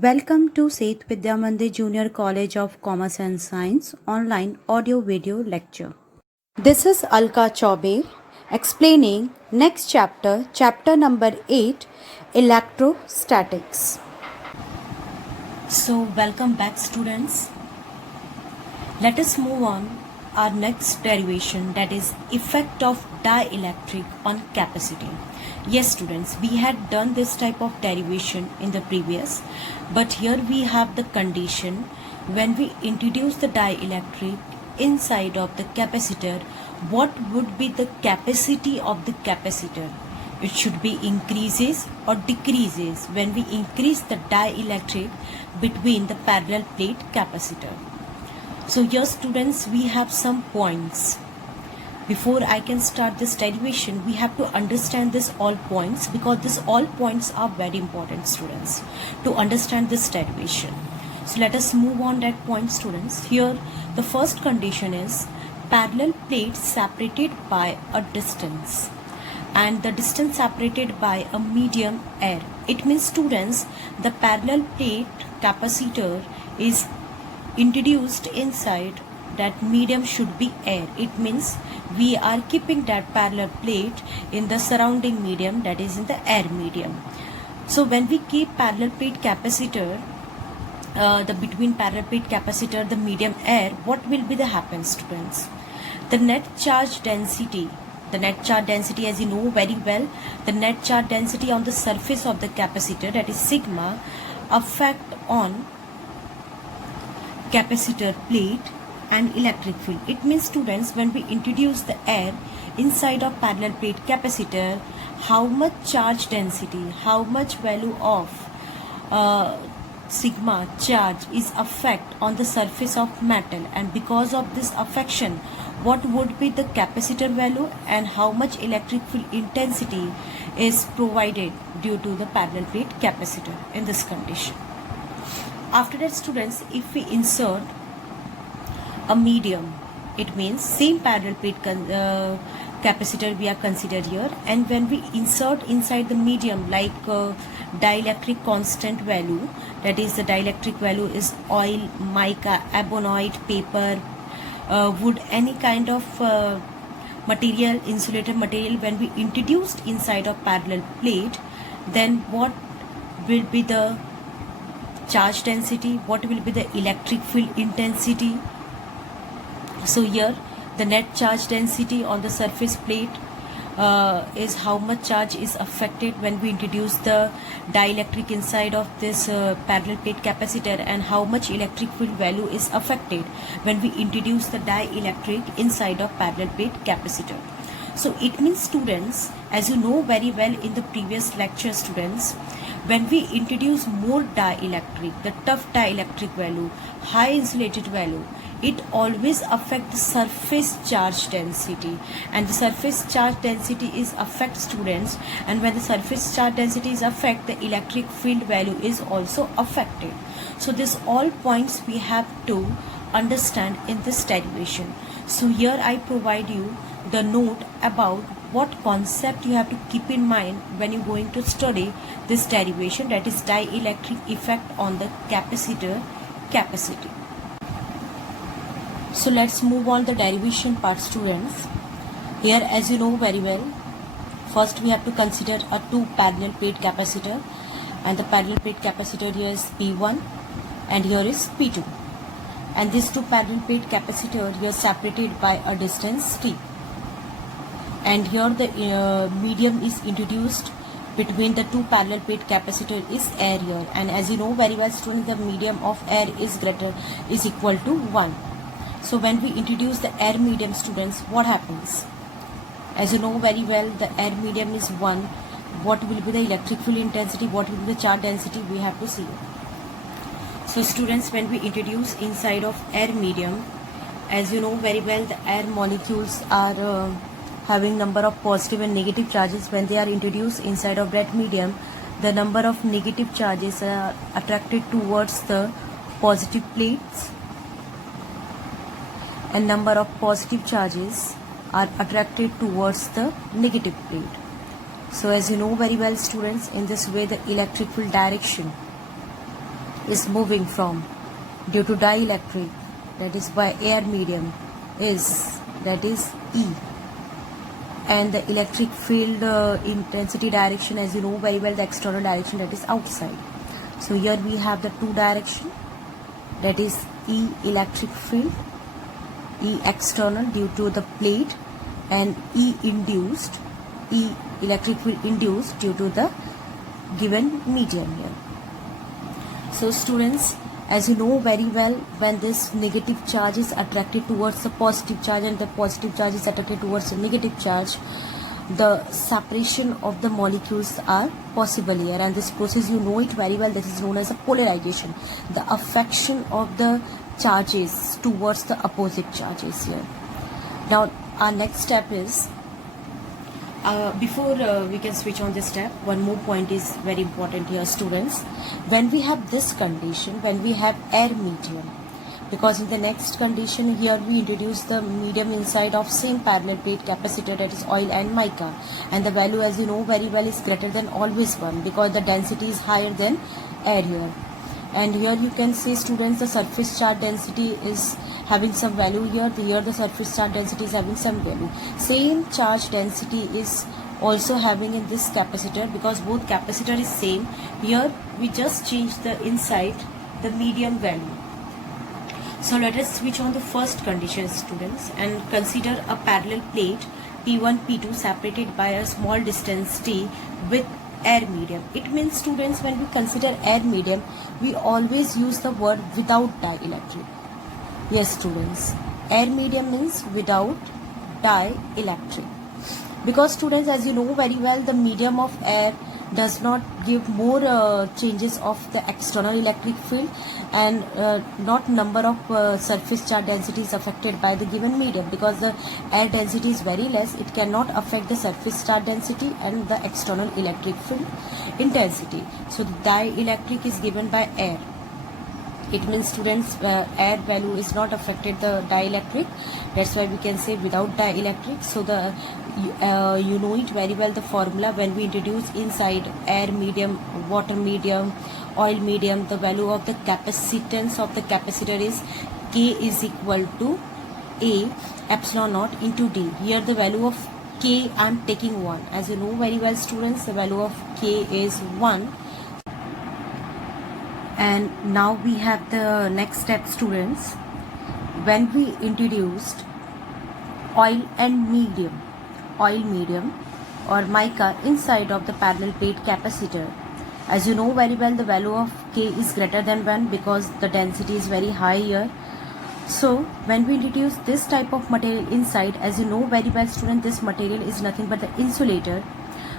Welcome to Seth Vidya Mandir Junior College of Commerce and Science online audio video lecture. This is Alka Chaube explaining next chapter, chapter number 8, Electrostatics. So welcome back students. Let us move on our next derivation, that is effect of dielectric on capacity. Yes students, we had done this type of derivation in the previous, but here we have the condition when we introduce the dielectric inside of the capacitor, what would be the capacity of the capacitor? It should be increases or decreases when we increase the dielectric between the parallel plate capacitor. So here students, we have some points. Before I can start this derivation, we have to understand this all points, because this all points are very important students to understand this derivation. So let us move on that point students. Here the first condition is parallel plates separated by a distance, and the distance separated by a medium air. It means students, the parallel plate capacitor is introduced inside that medium should be air. It means we are keeping that parallel plate in the surrounding medium, that is in the air medium. So when we keep parallel plate capacitor, the between parallel plate capacitor, the medium air, what will be the happen students? The net charge density, as you know very well, the net charge density on the surface of the capacitor, that is sigma, affect on capacitor plate and electric field. It means students, when we introduce the air inside of parallel plate capacitor, how much charge density, how much value of sigma charge is affect on the surface of metal, and because of this affection, what would be the capacitor value and how much electric field intensity is provided due to the parallel plate capacitor in this condition. After that students, if we insert a medium, it means same parallel plate capacitor we are considered here, and when we insert inside the medium like dielectric constant value, that is the dielectric value is oil, mica, abonoid, paper, wood, any kind of material, insulated material, when we introduced inside of parallel plate, then what will be the charge density, what will be the electric field intensity? So here the net charge density on the surface plate is how much charge is affected when we introduce the dielectric inside of this parallel plate capacitor, and how much electric field value is affected when we introduce the dielectric inside of parallel plate capacitor. So it means students, as you know very well in the previous lecture students, when we introduce more dielectric, the tough dielectric value, high insulated value, it always affects the surface charge density, and the surface charge density is affect students, and when the surface charge density is affect, the electric field value is also affected. So this all points we have to understand in this derivation. So here I provide you the note about what concept you have to keep in mind when you're going to study this derivation, that is dielectric effect on the capacitor capacity. So let's move on the derivation part students. Here, as you know very well, first we have to consider a two parallel plate capacitor, and the parallel plate capacitor here is P1 and here is P2, and these two parallel plate capacitor here separated by a distance T, and here the medium is introduced between the two parallel plate capacitor is air here, and as you know very well students, the medium of air is equal to 1. So when we introduce the air medium students, what happens? As you know very well, the air medium is 1. What will be the electric field intensity, what will be the charge density, we have to see. So students, when we introduce inside of air medium, as you know very well, the air molecules are having number of positive and negative charges. When they are introduced inside of that medium, the number of negative charges are attracted towards the positive plates, and number of positive charges are attracted towards the negative plate. So as you know very well students, in this way the electric field direction is moving from due to dielectric, that is by air medium, is that is E. And the electric field intensity direction, as you know very well, the external direction, that is outside. So here we have the two direction, that is E electric field, E external due to the plate, and E induced, E electric field induced due to the given medium here. So students, as you know very well, when this negative charge is attracted towards the positive charge and the positive charge is attracted towards the negative charge, the separation of the molecules are possible here, and this process, you know it very well, this is known as a polarization, the affection of the charges towards the opposite charges here. Now our next step is, before we can switch on this step, one more point is very important here, students. When we have this condition, when we have air medium, because in the next condition here we introduce the medium inside of same parallel plate capacitor, that is oil and mica, and the value, as you know very well, is greater than always 1 because the density is higher than air here. And here you can see, students, the surface charge density is having some value here. Here the surface charge density is having some value. Same charge density is also having in this capacitor, because both capacitor is same. Here we just change the inside the medium value. So let us switch on the first condition, students, and consider a parallel plate P1, P2 separated by a small distance t with air medium. It means, students, when we consider air medium, we always use the word without dielectric. Yes, students, air medium means without dielectric, because students, as you know very well, the medium of air does not give more changes of the external electric field, and not number of surface charge density is affected by the given medium, because the air density is very less, it cannot affect the surface charge density and the external electric field intensity. So the dielectric is given by air. It means, students, air value is not affected the dielectric, that's why we can say without dielectric. So the you know it very well, the formula, when we introduce inside air medium, water medium, oil medium, the value of the capacitance of the capacitor is K is equal to A epsilon naught into D. Here the value of K I am taking 1. As you know very well, students, the value of K is 1. And now we have the next step, students. When we introduced oil medium or mica inside of the parallel plate capacitor, as you know very well, the value of K is greater than 1 because the density is very high here. So when we introduce this type of material inside, as you know very well, student, this material is nothing but the insulator.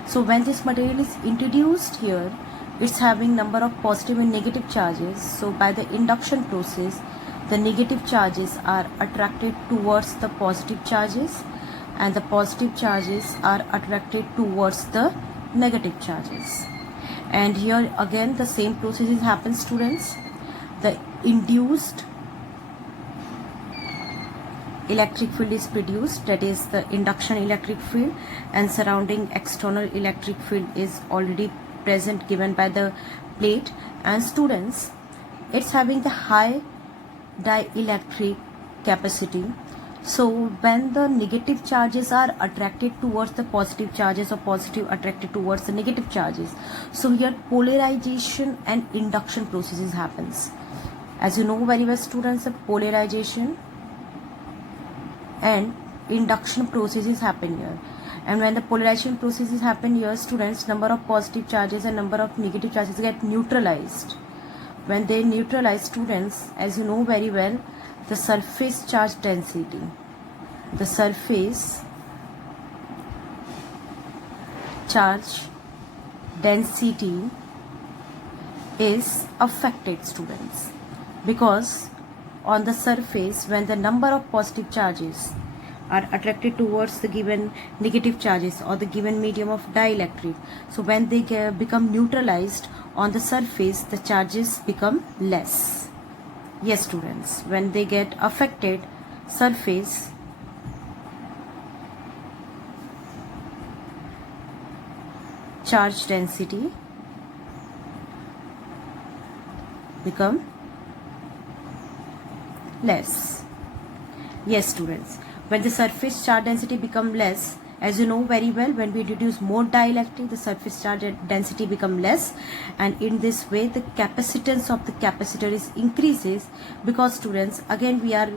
So when this material is introduced here, it's having number of positive and negative charges. So by the induction process, the negative charges are attracted towards the positive charges, and the positive charges are attracted towards the negative charges. And here again the same processes happen, students. The induced electric field is produced, that is the induction electric field, and surrounding external electric field is already present given by the plate. And students, it's having the high dielectric capacity. So when the negative charges are attracted towards the positive charges or positive attracted towards the negative charges, so here polarization and induction processes happens. As you know very well, students, the polarization and induction processes happen here. And when the polarization processes happen here, students, number of positive charges and number of negative charges get neutralized. When they neutralize, students, as you know very well, the surface charge density, the surface charge density is affected, students, because on the surface, when the number of positive charges are attracted towards the given negative charges or the given medium of dielectric, so when they become neutralized on the surface, the charges become less. Yes, students, when they get affected, surface charge density become less. Yes, students, when the surface charge density become less, as you know very well, when we introduce more dielectric, the surface charge density become less, and in this way the capacitance of the capacitor is increases, because students, again we are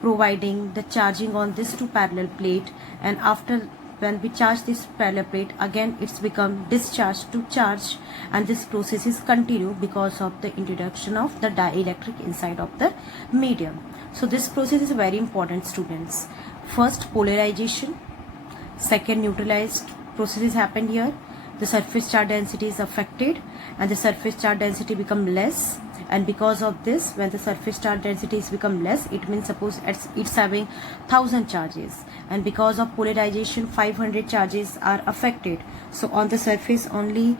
providing the charging on this two parallel plate, and after when we charge this parallel plate, again it's become discharged to charge, and this process is continue because of the introduction of the dielectric inside of the medium. So this process is very important, students. First polarization, second neutralized processes happen here. The surface charge density is affected and the surface charge density become less, and because of this, when the surface charge density is become less, it means suppose it's having 1000 charges, and because of polarization 500 charges are affected, so on the surface only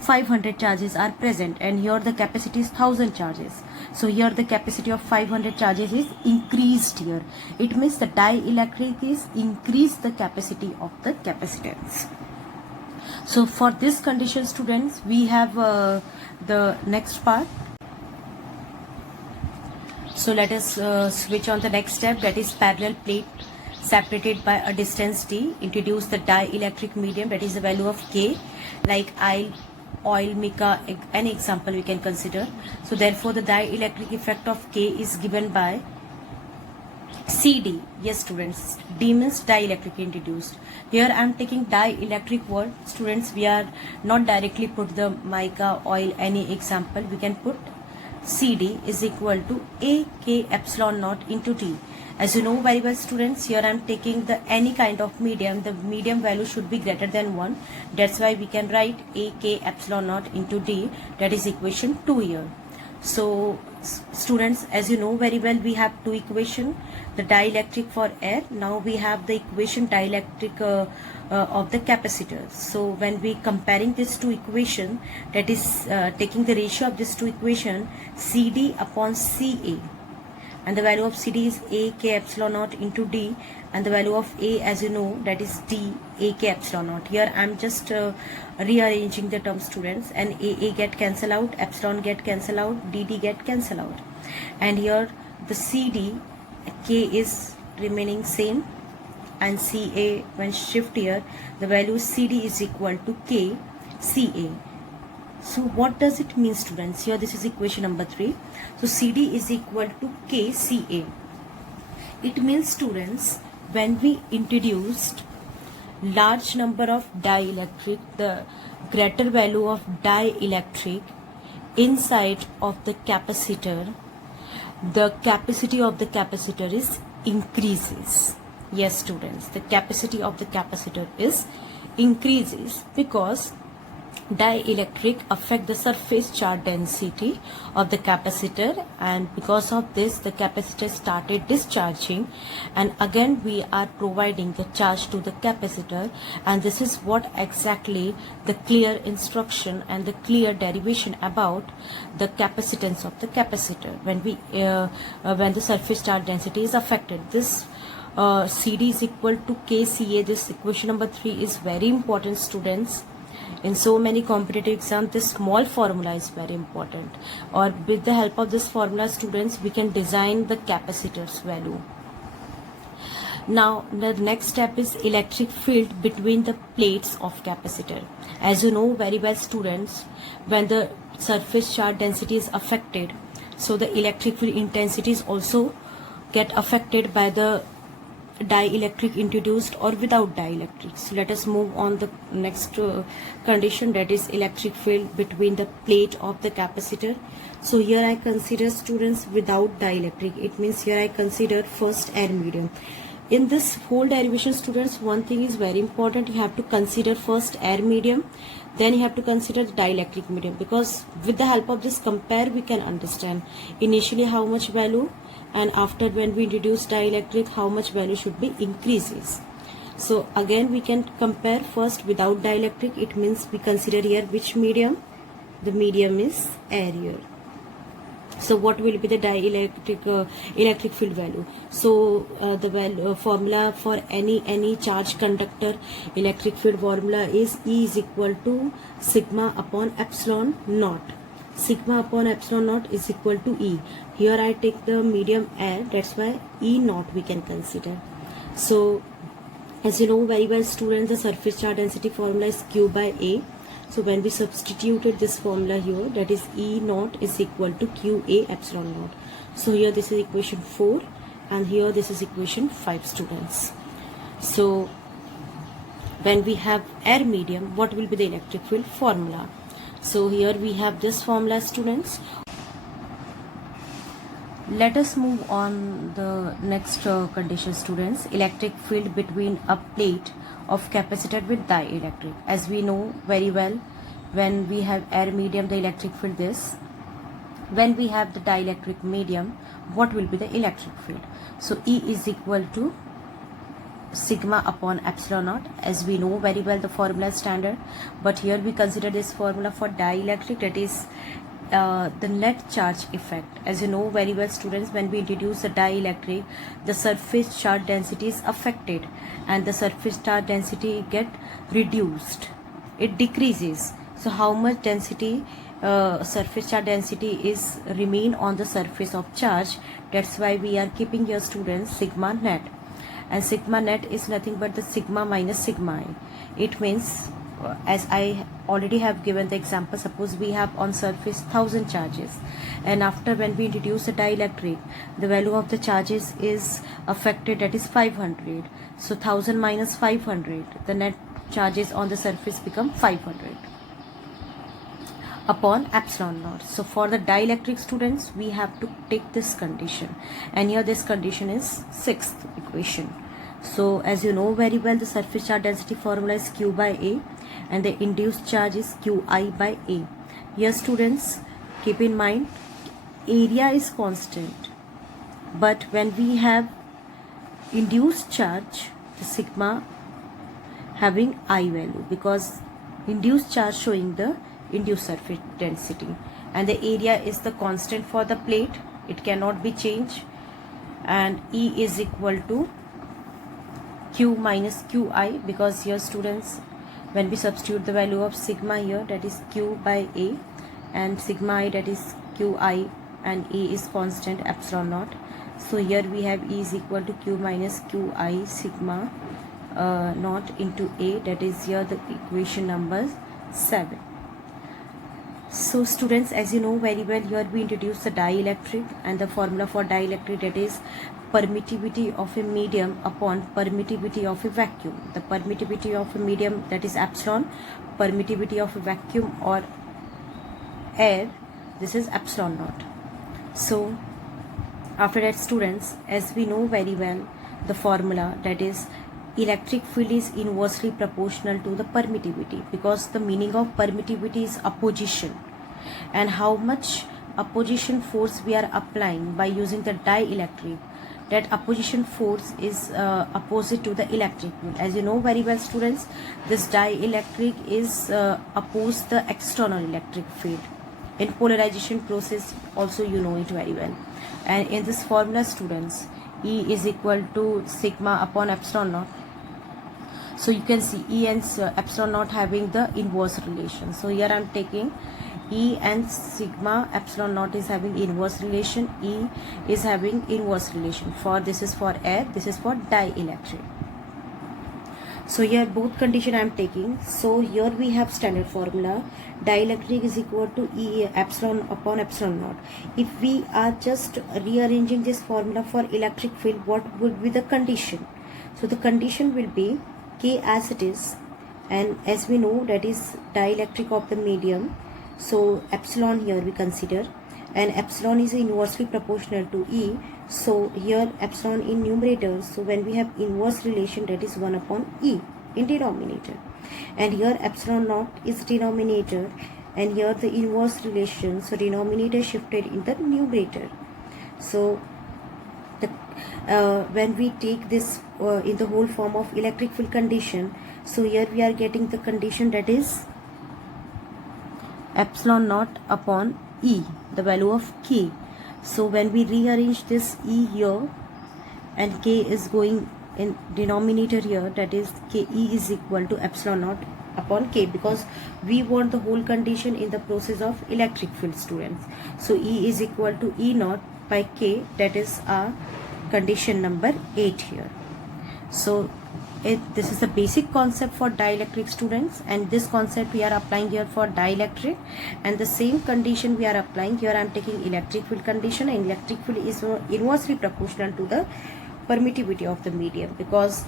500 charges are present, and here the capacity is 1000 charges. So here the capacity of 500 charges is increased here. It means the dielectric is increase the capacity of the capacitance. So for this condition, students, we have the next part. So let us switch on the next step, that is parallel plate separated by a distance d. Introduce the dielectric medium, that is the value of K, like oil, mica, any example we can consider. So therefore the dielectric effect of K is given by CD. Yes, students, D means dielectric introduced. Here I am taking dielectric word. Students, we are not directly put the mica, oil, any example. We can put CD is equal to A K epsilon naught into D. As you know very well, students, here I am taking the any kind of medium. The medium value should be greater than 1. That's why we can write A K epsilon naught into D. That is equation 2 here. So students, as you know very well, we have two equation, the dielectric for air. Now we have the equation dielectric of the capacitor. So when we comparing these two equation, that is taking the ratio of these two equation, CD upon CA, and the value of CD is A K epsilon naught into D, and the value of A, as you know, that is D A K epsilon naught. Here I am just rearranging the term, students, and A get cancel out, epsilon get cancel out, DD get cancel out, and here the CD K is remaining same, and CA when shift here, the value CD is equal to K CA. So what does it mean, students? Here this is equation number 3. So CD is equal to KCA. It means, students, when we introduced large number of dielectric, the greater value of dielectric inside of the capacitor, the capacity of the capacitor is increases. Yes, students, the capacity of the capacitor is increases because dielectric affect the surface charge density of the capacitor, and because of this the capacitor started discharging, and again we are providing the charge to the capacitor, and this is what exactly the clear instruction and the clear derivation about the capacitance of the capacitor when the surface charge density is affected. This CD is equal to KCA. This equation number 3 is very important, students. In so many competitive exams, this small formula is very important, or with the help of this formula, students, we can design the capacitor's value. Now the next step is electric field between the plates of capacitor. As you know very well, students, when the surface charge density is affected, so the electric field intensity is also get affected by the dielectric introduced or without dielectric. So let us move on the next condition, that is electric field between the plate of the capacitor. So here I consider, students, without dielectric. It means here I consider first air medium. In this whole derivation, students, one thing is very important. You have to consider first air medium, then you have to consider the dielectric medium, because with the help of this compare we can understand initially how much value, and after when we introduce dielectric how much value should be increases. So again we can compare first without dielectric. It means we consider here which medium, the medium is air here. So what will be the dielectric electric field value? So the value formula for any charge conductor electric field formula is E is equal to sigma upon epsilon naught. sigma upon epsilon naught is equal to E. Here I take the medium air, that's why E naught we can consider. So as you know very well students, the surface charge density formula is Q by A. So when we substituted this formula here, that is E naught is equal to QA epsilon naught. So here this is equation 4 and here this is equation 5 students. So when we have air medium, what will be the electric field formula? So here we have this formula students. Let us move on the next condition students. Electric field between a plate of capacitor with dielectric. As we know very well, when we have air medium, the electric field is. When we have the dielectric medium, what will be the electric field? So E is equal to sigma upon epsilon naught. As we know very well the formula is standard, but here we consider this formula for dielectric, that is the net charge effect. As you know very well students, when we introduce the dielectric, the surface charge density is affected and the surface charge density get reduced, it decreases. So how much density surface charge density is remain on the surface of charge, that's why we are keeping here students sigma net. And sigma net is nothing but the sigma minus sigma I. It means, as I already have given the example, suppose we have on surface 1000 charges, and after when we introduce a dielectric, the value of the charges is affected, that is 500. So 1000 minus 500, the net charges on the surface become 500 upon epsilon naught. So for the dielectric students, we have to take this condition, and here this condition is 6th equation. So as you know very well, the surface charge density formula is Q by A and the induced charge is Qi by A. Here students, keep in mind area is constant, but when we have induced charge, the sigma having I value, because induced charge showing the induced surface density, and the area is the constant for the plate, it cannot be changed, and E is equal to Q minus Qi, because here students, when we substitute the value of sigma here, that is Q by A, and sigma I, that is Qi, and A is constant epsilon naught. So here we have E is equal to Q minus Qi sigma naught into A, that is here the equation number 7. So students, as you know very well, here we introduce the dielectric, and the formula for dielectric, that is permittivity of a medium upon permittivity of a vacuum. The permittivity of a medium, that is epsilon, permittivity of a vacuum or air, this is epsilon naught. So after that students, as we know very well the formula, that is electric field is inversely proportional to the permittivity, because the meaning of permittivity is opposition, and how much opposition force we are applying by using the dielectric, that opposition force is opposite to the electric field. As you know very well students, this dielectric is opposed the external electric field. In polarization process also you know it very well. And in this formula students, E is equal to sigma upon epsilon naught. So you can see E and epsilon naught having the inverse relation. So here I am taking E and sigma epsilon naught is having inverse relation, E is having inverse relation. For this is for air, this is for dielectric. So here both condition I am taking. So here we have standard formula, dielectric is equal to E epsilon upon epsilon naught. If we are just rearranging this formula for electric field, what would be the condition? So the condition will be K as it is, and as we know that is dielectric of the medium, so epsilon here we consider, and epsilon is inversely proportional to E, so here epsilon in numerator, so when we have inverse relation, that is 1 upon E in denominator, and here epsilon naught is denominator, and here the inverse relation, so denominator shifted in the numerator. So the when we take this in the whole form of electric field condition, so here we are getting the condition, that is epsilon naught upon E, the value of K. So when we rearrange this E here and K is going in denominator here, that is Ke is equal to epsilon naught upon K, because we want the whole condition in the process of electric field, students. So E is equal to E naught by K, that is our condition number 8 here. So this is the basic concept for dielectric, students, and this concept we are applying here for dielectric, and the same condition we are applying here. I am taking electric field condition, and electric field is inversely proportional to the permittivity of the medium, because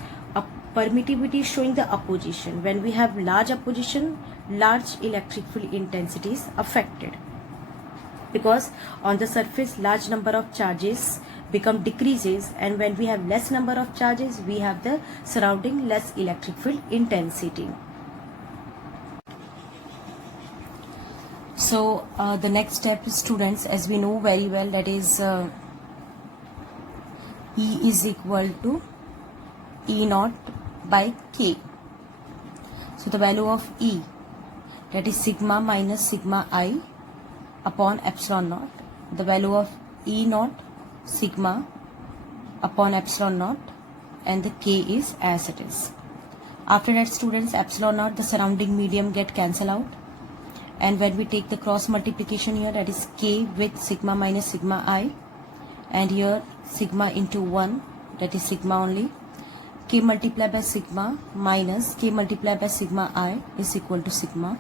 permittivity is showing the opposition. When we have large opposition, large electric field intensity is affected, because on the surface large number of charges become decreases, and when we have less number of charges, we have the surrounding less electric field intensity. So the next step, students, as we know very well, that is E is equal to E naught by K. So the value of E, that is sigma minus sigma I upon epsilon naught. The value of E naught, sigma upon epsilon naught, and the K is as it is. After that, students, epsilon naught, the surrounding medium get cancel out, and when we take the cross multiplication here, that is K with sigma minus sigma I, and here sigma into 1, that is sigma only. K multiplied by sigma minus K multiplied by sigma I is equal to sigma.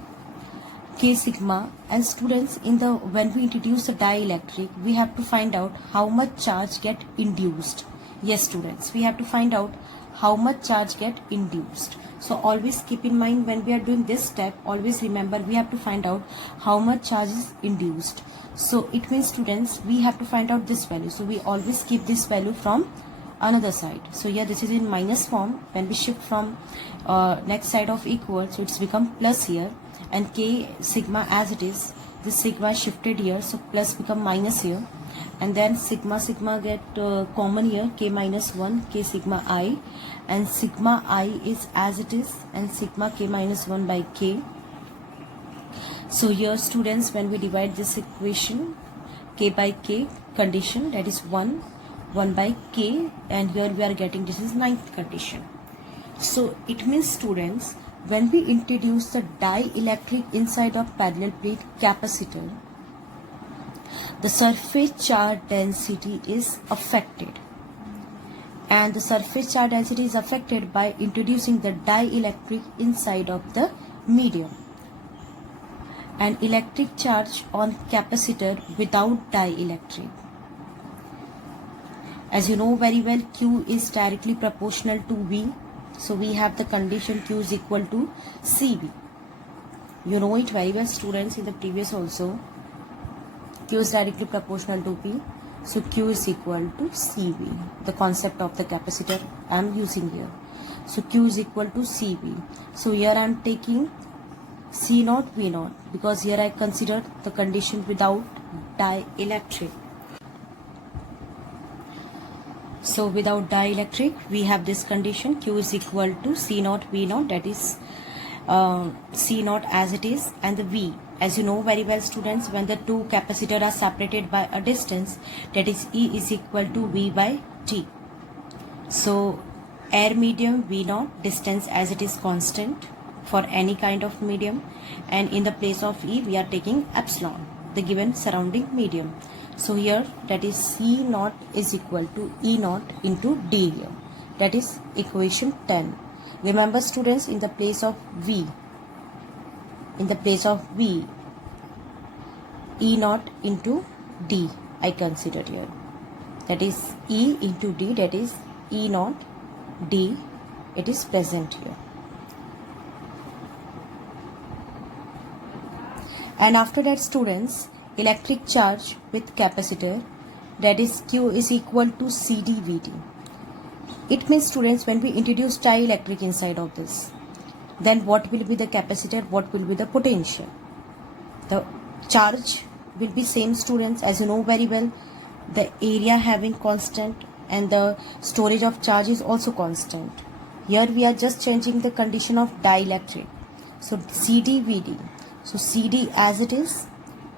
K sigma. And students, in the when we introduce the dielectric, we have to find out how much charge get induced. Yes, students, we have to find out how much charge get induced. So always keep in mind, when we are doing this step, always remember we have to find out how much charge is induced. So it means, students, we have to find out this value. So we always keep this value from another side. So here this is in minus form. When we shift from next side of equal, so it's become plus here, and K sigma as it is, this sigma shifted here, so plus become minus here, and then sigma get common here, K minus 1, K sigma I, and sigma I is as it is, and sigma K minus 1 by K. So here, students, when we divide this equation, K by K condition, that is 1 by K, and here we are getting this is 9th condition. So it means, students, when we introduce the dielectric inside of parallel plate capacitor, the surface charge density is affected, and the surface charge density is affected by introducing the dielectric inside of the medium. And electric charge on capacitor without dielectric, as you know very well, Q is directly proportional to V. So we have the condition Q is equal to CV. You know it very well, students, in the previous also. Q is directly proportional to P. So Q is equal to CV. The concept of the capacitor I am using here. So Q is equal to CV. So here I am taking C naught V naught, because here I consider the condition without dielectric. So without dielectric, we have this condition Q is equal to C naught V naught, that is C naught as it is, and the V, as you know very well, students, when the two capacitors are separated by a distance, that is E is equal to V by T. So air medium V naught, distance as it is constant for any kind of medium, and in the place of E we are taking epsilon, the given surrounding medium. So here, that is C naught is equal to E naught into D here. That is equation 10. Remember, students, in the place of V, E naught into D I considered here. That is E into D, that is E naught D, it is present here. And after that, students, electric charge with capacitor, that is Q is equal to CD VD. It means, students, when we introduce dielectric inside of this, then what will be the capacitor, what will be the potential? The charge will be same, students, as you know very well, the area having constant and the storage of charge is also constant. Here we are just changing the condition of dielectric. So CD VD, so CD as it is,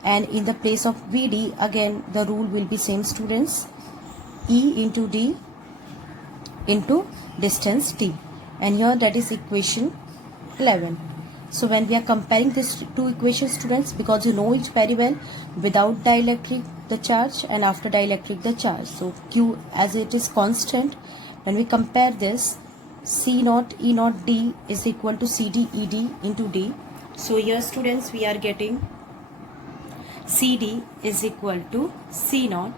and in the place of VD, again the rule will be same, students, E into D into distance T, and here that is equation 11. So when we are comparing these two equations, students, because you know it very well, without dielectric the charge and after dielectric the charge. So Q as it is constant, when we compare this, C naught E naught D is equal to CD ED into D. So here, students, we are getting CD is equal to C naught.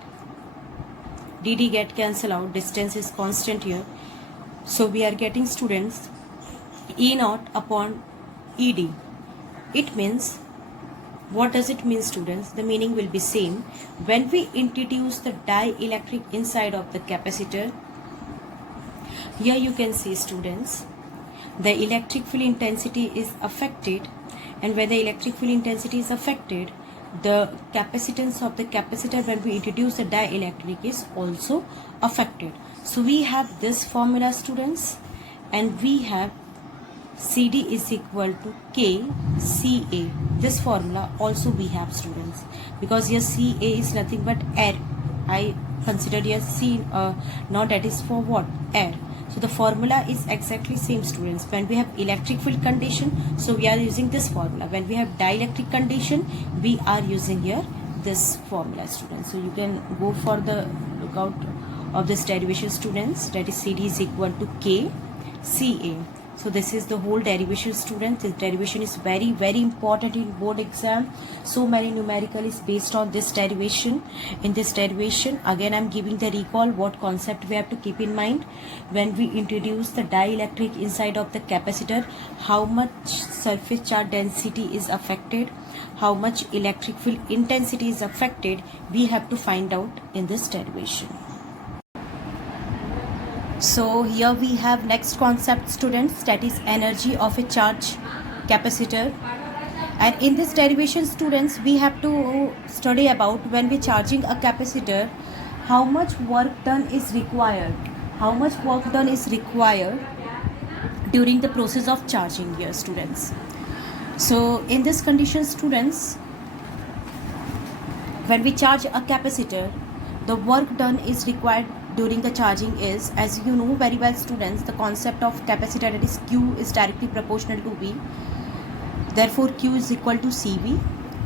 DD get cancel out, distance is constant here. So we are getting, students, E naught upon ED. It means, what does it mean, students? The meaning will be same. When we introduce the dielectric inside of the capacitor, here you can see, students, the electric field intensity is affected, and when the electric field intensity is affected, the capacitance of the capacitor when we introduce the dielectric is also affected. So we have this formula, students, and we have CD is equal to K CA. This formula also we have, students, because here CA is nothing but air. I considered here C, now that is for what? Air. So the formula is exactly same, students. When we have electric field condition, so we are using this formula. When we have dielectric condition, we are using here this formula, students. So you can go for the lookout of this derivation, students, that is CD is equal to K CA. So this is the whole derivation, students. This derivation is very, very important in board exam. So many numerical is based on this derivation. In this derivation, again I'm giving the recall what concept we have to keep in mind. When we introduce the dielectric inside of the capacitor, how much surface charge density is affected, how much electric field intensity is affected, we have to find out in this derivation. So here we have next concept, students, that is energy of a charge capacitor. And in this derivation, students, we have to study about when we're charging a capacitor, how much work done is required. How much work done is required during the process of charging here, students. So in this condition, students, when we charge a capacitor, the work done is required during the charging is, as you know very well, students, the concept of capacitor, that is Q is directly proportional to V. Therefore, Q is equal to CV.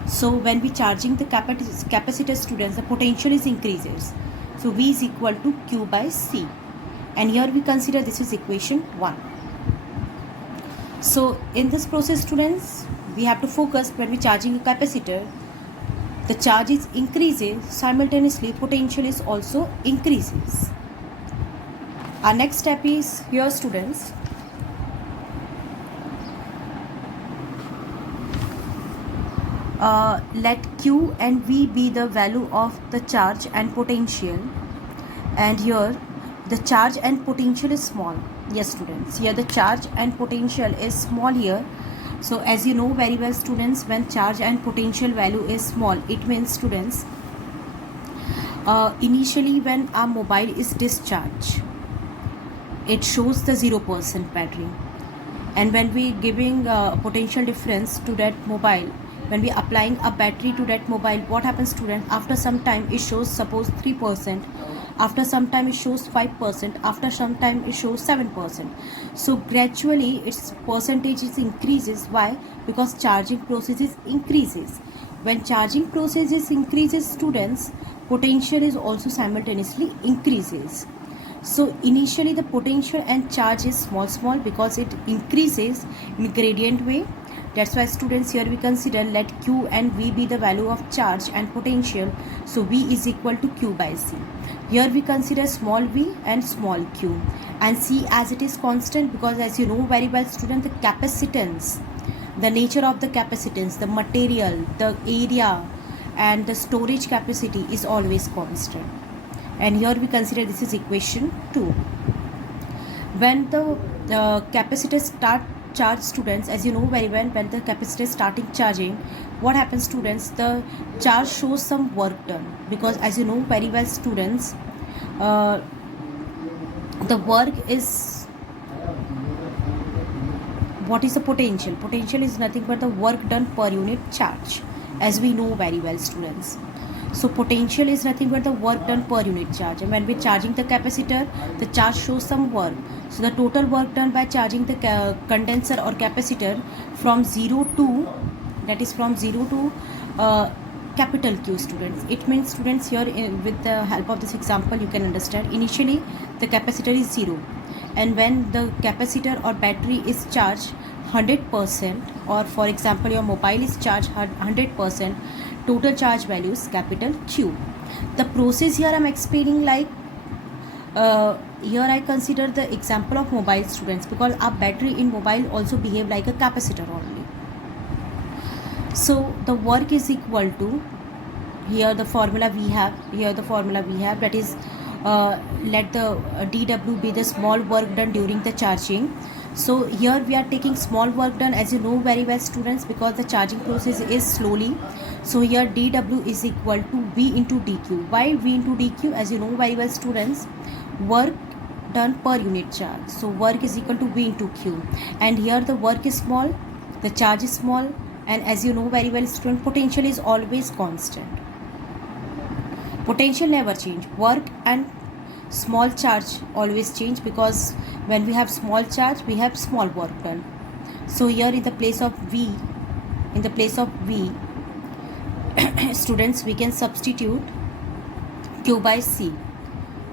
So when we charging the capacitor, students, the potential is increases. So V is equal to Q by C. And here we consider this is equation 1. So in this process, students, we have to focus when we charging a capacitor, the charge is increases, simultaneously potential is also increases. Our next step is here, students, let Q and V be the value of the charge and potential, and here the charge and potential is small. Yes, students, here the charge and potential is small here. So as you know very well, students, when charge and potential value is small, it means, students, initially when our mobile is discharged, it shows the 0% battery. And when we giving potential difference to that mobile, when we applying a battery to that mobile, what happens, student? After some time it shows, suppose 3%, after some time it shows 5%, after some time it shows 7%. So gradually its percentage is increases. Why? Because charging processes increases. When charging processes increases, students, potential is also simultaneously increases. So initially the potential and charge is small because it increases in gradient way. That's why, students, here we consider let Q and V be the value of charge and potential. So V is equal to Q by C. Here we consider small v and small q, and C as it is constant, because as you know very well, student, the capacitance, the nature of the capacitance, the material, the area and the storage capacity is always constant. And here we consider this is equation 2. When the capacitor start charge, students, as you know very well, when the capacitor is starting charging, what happens, students? The charge shows some work done, because as you know very well, students, the work is, what is the potential? Potential is nothing but the work done per unit charge, as we know very well, students. So potential is nothing but the work done per unit charge, and when we're charging the capacitor, the charge shows some work. So the total work done by charging the condenser or capacitor from 0 to, that is from 0 to capital Q, students. It means, students, here with the help of this example you can understand. Initially the capacitor is 0, and when the capacitor or battery is charged 100%, or for example your mobile is charged 100%, total charge value is capital Q. The process here I'm explaining, like here I consider the example of mobile, students, because our battery in mobile also behave like a capacitor only. So the work is equal to, here the formula we have, that is let the dW be the small work done during the charging. So here we are taking small work done, as you know very well, students, because the charging process is slowly. So here dW is equal to V into dQ. Why V into dQ? As you know very well, students, work done per unit charge. So work is equal to V into Q, and here the work is small, the charge is small, and as you know very well, student, potential is always constant. Potential never change. Work and small charge always change, because when we have small charge we have small work done. So here in the place of V, students, we can substitute Q by C.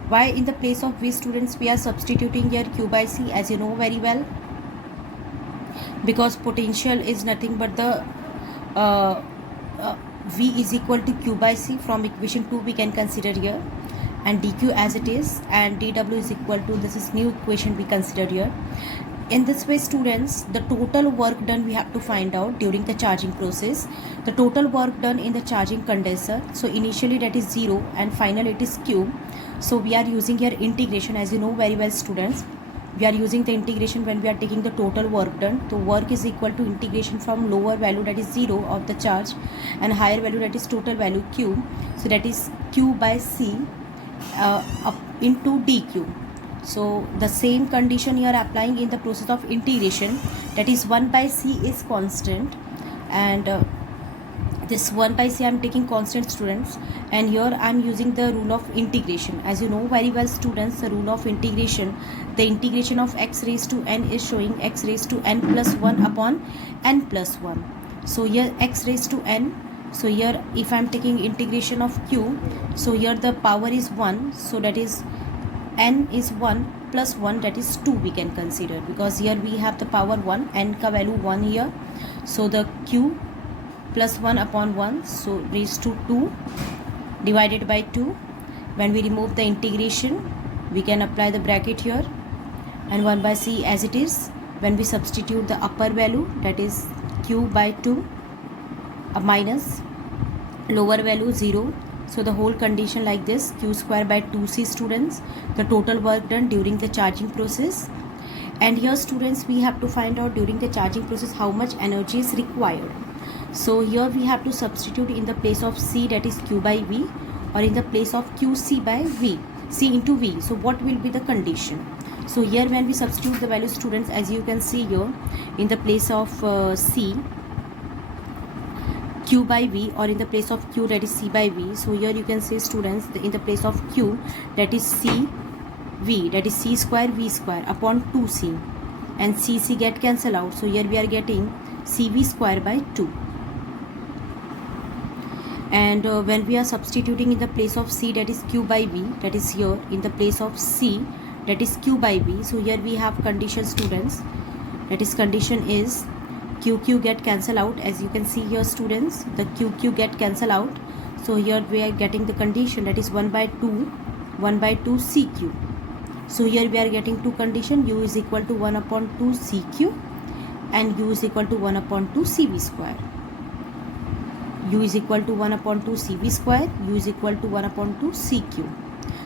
Why in the place of V, students, we are substituting here Q by C? As you know very well, because potential is nothing but the V is equal to Q by C. From equation 2 we can consider here, and dQ as it is, and dW is equal to, this is new equation we consider here. In this way, students, the total work done we have to find out during the charging process. The total work done in the charging condenser, so initially that is 0 and final it is Q. So we are using here integration, as you know very well, students. We are using the integration when we are taking the total work done. So work is equal to integration from lower value, that is 0 of the charge, and higher value, that is total value Q. So that is Q by C up into dQ. So the same condition here applying in the process of integration, that is 1 by C is constant, and this 1 by C I am taking constant, students, and here I am using the rule of integration. As you know very well, students, the rule of integration, the integration of x raised to n is showing x raised to n plus 1 upon n plus 1. So here x raised to n, so here if I am taking integration of Q, so here the power is 1, so that is n is 1 plus 1, that is 2 we can consider, because here we have the power 1, n ka value 1 here. So the Q plus 1 upon 1, so raised to 2 divided by 2. When we remove the integration, we can apply the bracket here, and 1 by C as it is. When we substitute the upper value, that is Q by 2 minus lower value 0. So the whole condition like this, Q square by 2C, students, the total work done during the charging process. And here, students, we have to find out during the charging process how much energy is required. So here we have to substitute in the place of C, that is Q by V, or in the place of Q, C by V, C into V. So what will be the condition? So here when we substitute the value, students, as you can see here, in the place of C, Q by V, or in the place of Q, that is C by V. So here you can see, students, in the place of Q, that is C V, that is C square V square upon 2C, and C get cancel out. So here we are getting CV square by 2. And when we are substituting in the place of C, that is Q by V, that is here in the place of C, that is Q by V. So here we have condition, students, that is condition is QQ get cancel out. As you can see here, students, the QQ get cancel out. So here we are getting the condition, that is 1 by 2 CQ. So here we are getting two condition, U is equal to 1 upon 2 CQ and U is equal to 1 upon 2 CV square. U is equal to 1 upon 2 CV square, U is equal to 1 upon 2 CQ.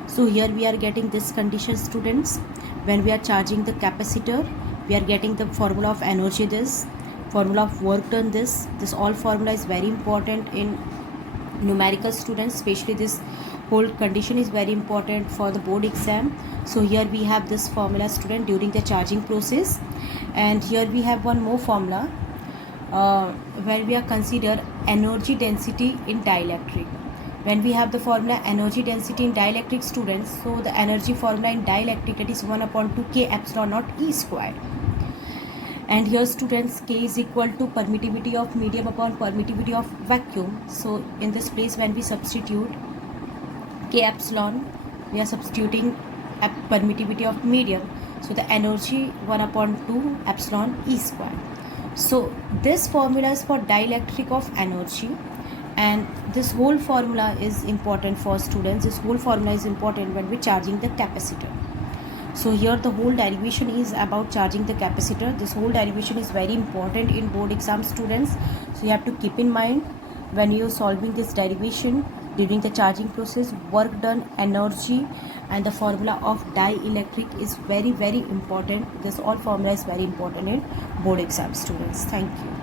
So here we are getting this condition, students. When we are charging the capacitor, we are getting the formula of energy, this formula of work done, this all formula is very important in numerical, students, especially this whole condition is very important for the board exam. So here we have this formula, student, during the charging process. And here we have one more formula where we are consider energy density in dielectric. When we have the formula energy density in dielectric, students, so the energy formula in dielectric, it is 1 upon 2 k epsilon naught E squared. And here students, K is equal to permittivity of medium upon permittivity of vacuum. So in this place, when we substitute K epsilon, we are substituting permittivity of medium. So the energy 1 upon 2 epsilon E squared. So this formula is for dielectric of energy, and this whole formula is important for students. This whole formula is important when we're charging the capacitor. So here the whole derivation is about charging the capacitor. This whole derivation is very important in board exam, students. So you have to keep in mind when you're solving this derivation during the charging process, work done, energy, and the formula of dielectric is very, very important. This all formula is very important in board exam, students. Thank you.